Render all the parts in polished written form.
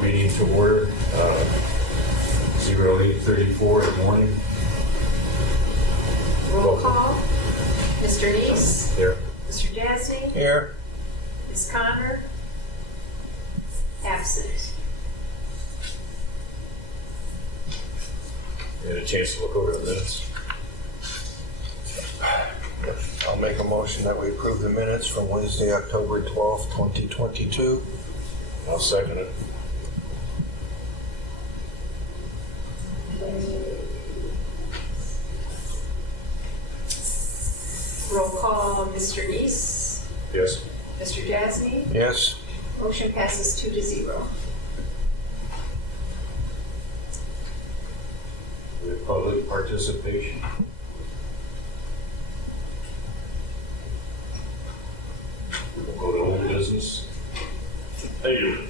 call meeting to order. 08:34 in the morning. Roll call. Mr. Neese? Here. Mr. Jasny? Here. Ms. Connor? Absent. You had a chance to look over the minutes? I'll make a motion that we approve the minutes from Wednesday, October 12th, 2022. I'll second it. Roll call. Mr. Neese? Yes. Mr. Jasny? Yes. Motion passes 2-0. With public participation. We'll go to old business. Thank you.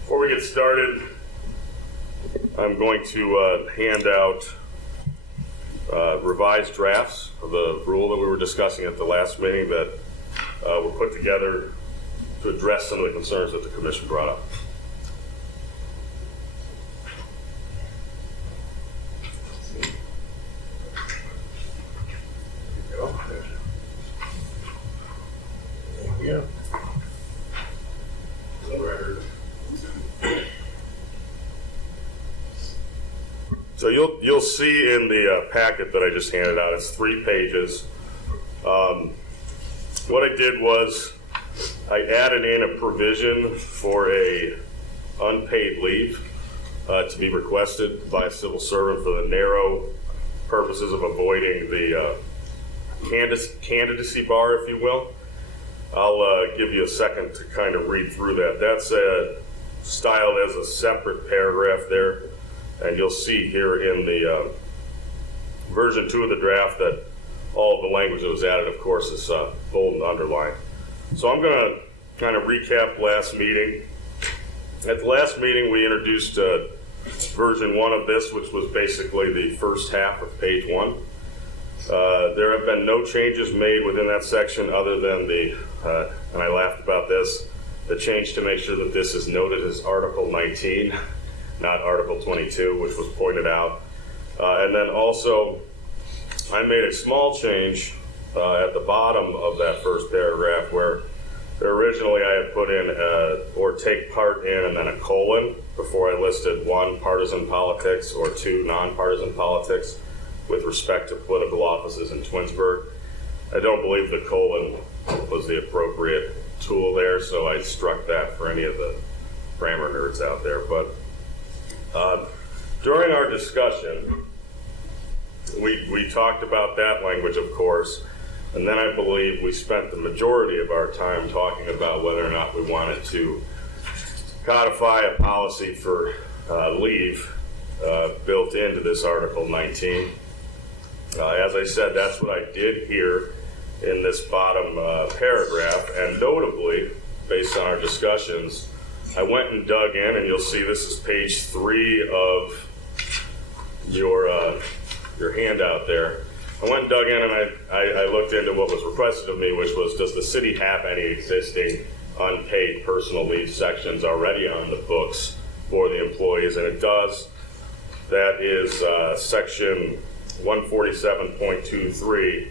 Before we get started, I'm going to hand out revised drafts of the rule that we were discussing at the last meeting that were put together to address some of the concerns that the commission brought up. Yeah. So you'll see in the packet that I just handed out, it's 3 pages. What I did was I added in a provision for a unpaid leave to be requested by a civil servant for the narrow purposes of avoiding the candidacy bar, if you will. I'll give you a second to kind of read through that. That's styled as a separate paragraph there. And you'll see here in the version 2 of the draft that all of the language that was added, of course, is bold and underlined. So I'm going to kind of recap last meeting. At the last meeting, we introduced version 1 of this, which was basically the first half of page 1. There have been no changes made within that section other than and I laughed about this, the change to make sure that this is noted as Article 19. Not Article 22, which was pointed out. And then also, I made a small change at the bottom of that first paragraph where originally I had put in or take part in and then a colon before I listed 1, partisan politics, or 2, nonpartisan politics with respect to political offices in Twinsburg. I don't believe the colon was the appropriate tool there, so I struck that for any of the grammar nerds out there. But during our discussion, we talked about that language, of course, and then I believe we spent the majority of our time talking about whether or not we wanted to codify a policy for leave built into this Article 19. As I said, that's what I did here in this bottom paragraph, and notably, based on our discussions, I went and dug in, and you'll see this is page 3 of your handout there. I went and dug in, and I looked into what was requested of me, which was, does the city have any existing unpaid personal leave sections already on the books for the employees? And it does. That is section 147.23.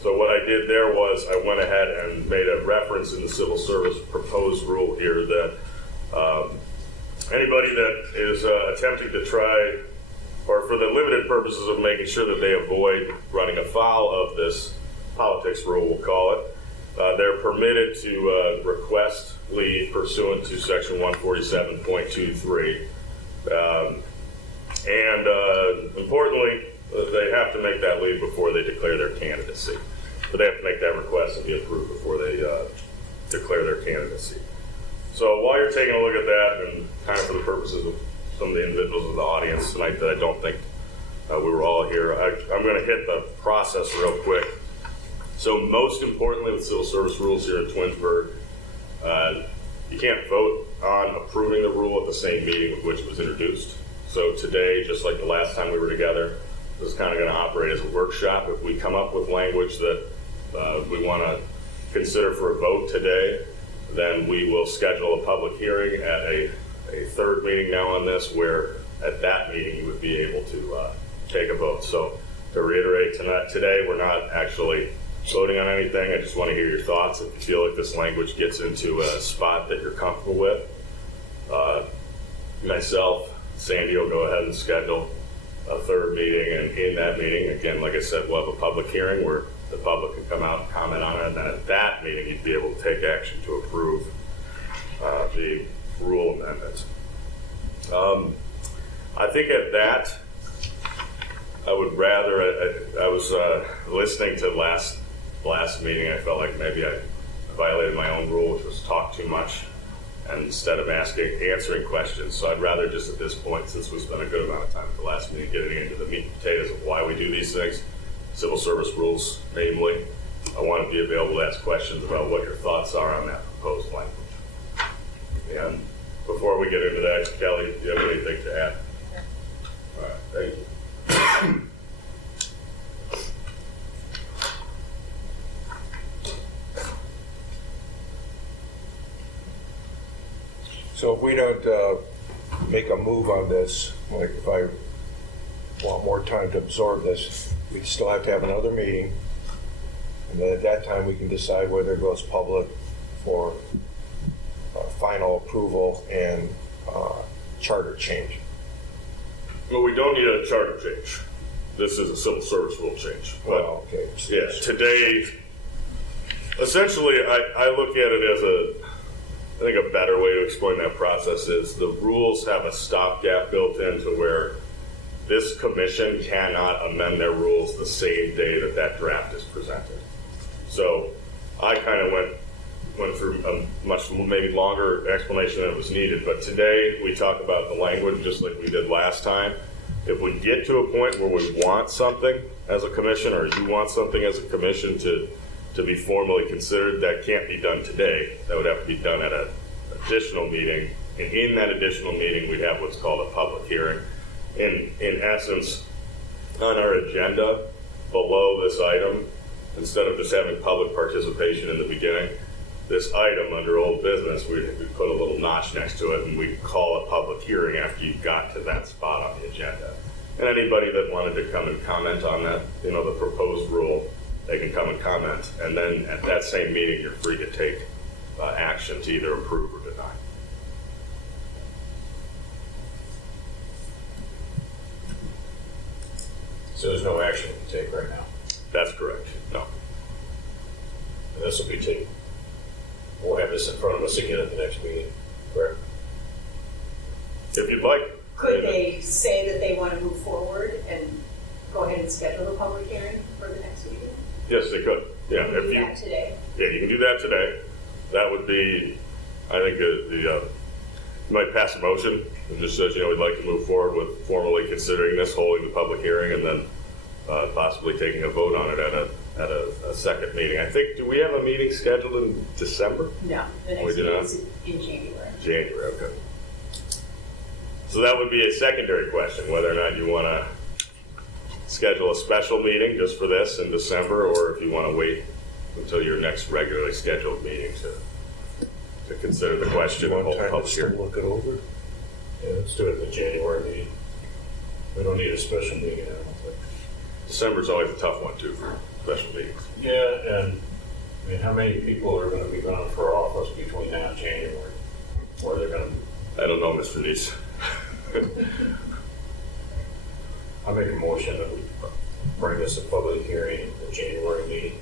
So what I did there was I went ahead and made a reference in the civil service proposed rule here that anybody that is attempting to try, or for the limited purposes of making sure that they avoid running afoul of this politics rule, we'll call it, they're permitted to request leave pursuant to section 147.23. Importantly, they have to make that leave before they declare their candidacy. But they have to make that request and be approved before they declare their candidacy. So while you're taking a look at that, and kind of for the purposes of some of the individuals in the audience tonight that I don't think we were all here, I'm going to hit the process real quick. So most importantly with civil service rules here in Twinsburg, you can't vote on approving the rule at the same meeting with which it was introduced. So today, just like the last time we were together, this is kind of going to operate as a workshop. If we come up with language that we want to consider for a vote today, then we will schedule a public hearing at a third meeting now on this, where at that meeting you would be able to take a vote. So to reiterate, today we're not actually voting on anything. I just want to hear your thoughts. If you feel like this language gets into a spot that you're comfortable with, myself, Sandy will go ahead and schedule a third meeting, and in that meeting, again, like I said, we'll have a public hearing where the public can come out and comment on it, and then at that meeting you'd be able to take action to approve the rule amendment. I think at that, I would rather, I was listening to last meeting, I felt like maybe I violated my own rule, which was talk too much, and instead of answering questions. So I'd rather just at this point, since we spent a good amount of time at the last meeting getting into the meat and potatoes of why we do these things, civil service rules namely, I want to be available to ask questions about what your thoughts are on that proposed language. And before we get into that, Kelly, do you have anything to add? All right, thank you. So if we don't make a move on this, like if I want more time to absorb this, we still have to have another meeting. And then at that time, we can decide whether it goes public for final approval and charter change. Well, we don't need a charter change. This is a civil service rule change. But Well, okay. yeah, today, essentially, I look at it as I think a better way to explain that process is the rules have a stopgap built into where this commission cannot amend their rules the same day that that draft is presented. So I kind of went through a much maybe longer explanation than was needed, but today we talk about the language just like we did last time. If we get to a point where we want something as a commission, or you want something as a commission to be formally considered, that can't be done today. That would have to be done at an additional meeting, and in that additional meeting we'd have what's called a public hearing. In essence, on our agenda below this item, instead of just having public participation in the beginning, this item under old business, we put a little notch next to it, and we call a public hearing after you got to that spot on the agenda. And anybody that wanted to come and comment on that, the proposed rule, they can come and comment. And then at that same meeting, you're free to take action to either approve or deny. So there's no action to take right now. That's correct. No. And this will be taken. We'll have this in front of us again at the next meeting, correct? If you'd like. Could they say that they want to move forward and go ahead and schedule a public hearing for the next meeting? Yes, they could. Yeah, Can we do that today? Yeah, you can do that today. That would be, I think, you might pass a motion and just says, we'd like to move forward with formally considering this, holding the public hearing, and then possibly taking a vote on it at a second meeting. I think, do we have a meeting scheduled in December? No, the We next do meeting not? is in January. January, okay. So that would be a secondary question, whether or not you want to schedule a special meeting just for this in December, or if you want to wait until your next regularly scheduled meeting to consider the question and One hold a time to public still hearing. look it over. Yeah, let's do it at the January meeting. We don't need a special meeting, I don't think. December's always a tough one too for special meetings. Yeah, and I mean, how many people are going to be running for office between now and January? Where they're going to? I don't know, Mr. Neese. I make a motion that we bring this a public hearing at the January meeting.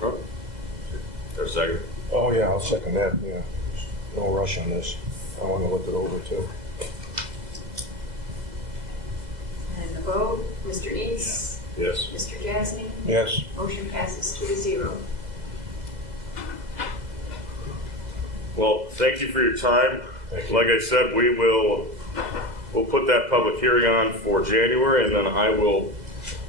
There's a second. Oh, yeah, I'll second that, yeah. No rush on this. I want to look it over too. And the vote, Mr. Neese, Yes. Mr. Jasny, Yes. motion passes 2-0. Well, thank you for your time. Thank you. Like I said, we'll put that public hearing on for January, and then I will,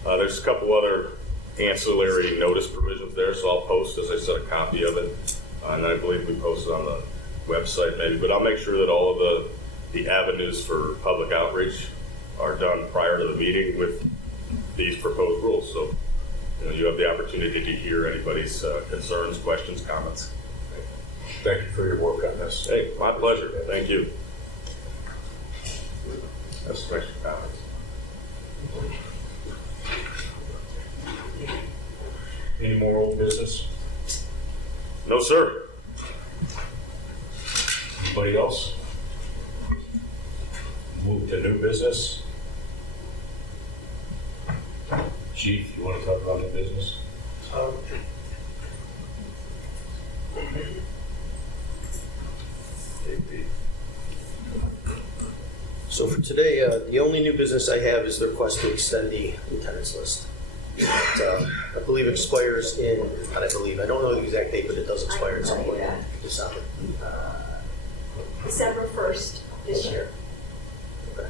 there's a couple other ancillary notice provisions there, so I'll post, as I said, a copy of it. And I believe we posted on the website maybe, but I'll make sure that all of the avenues for public outreach are done prior to the meeting with these proposed rules. So, you have the opportunity to hear anybody's concerns, questions, comments. Thank you for your work on this. Hey, my pleasure. Thank you. That's questions, comments. Any more old business? No, sir. Anybody else? Move to new business. Chief, you want to talk about new business? So for today, the only new business I have is the request to extend the lieutenants list. I believe expires in, I don't know the exact date, but it does expire at some point in December. December 1st this year. Okay.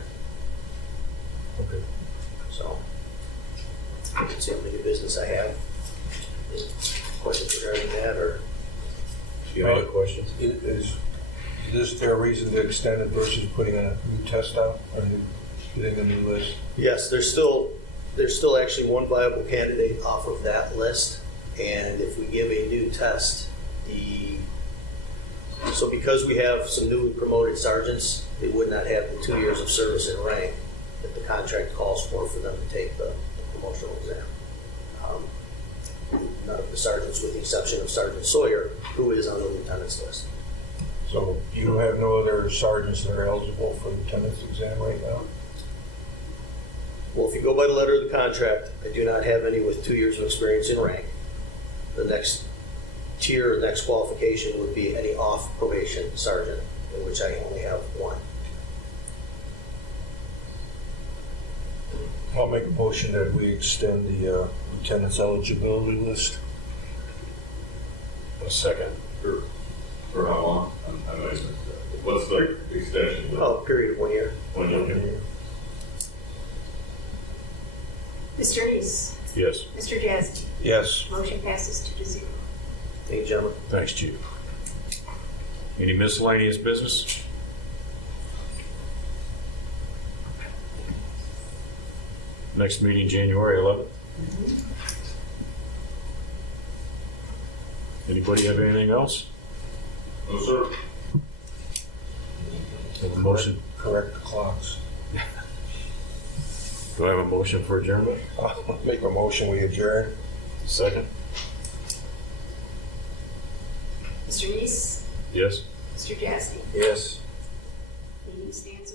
Okay. So that's the only new business I have. Any questions regarding that, or? Do you have any questions? Is there a reason to extend it versus putting a new test out, or getting a new list? Yes, there's still actually one viable candidate off of that list, and if we give a new test, so because we have some newly promoted sergeants, they would not have the 2 years of service in rank that the contract calls for them to take the promotional exam. None of the sergeants, with the exception of Sergeant Sawyer, who is on the lieutenant's list. So you have no other sergeants that are eligible for the lieutenant's exam right now? Well, if you go by the letter of the contract, I do not have any with 2 years of experience in rank. The next tier, the next qualification would be any off probation sergeant, in which I only have one. I'll make a motion that we extend the lieutenant's eligibility list. A second. For how long? I know you missed that. What's the extension? Oh, a period of 1 year. 1 year? Mr. Neese, Yes. Mr. Jazzy, Yes. motion passes 2-0. Thank you, gentlemen. Thanks, Chief. Any miscellaneous business? Next meeting, January 11th. Anybody have anything else? No, sir. Have a motion? Correct the clocks. Do I have a motion for adjournment? I'll make a motion, we adjourn. Second. Mr. Neese, Yes? Mr. Jazzy, Yes. meeting stands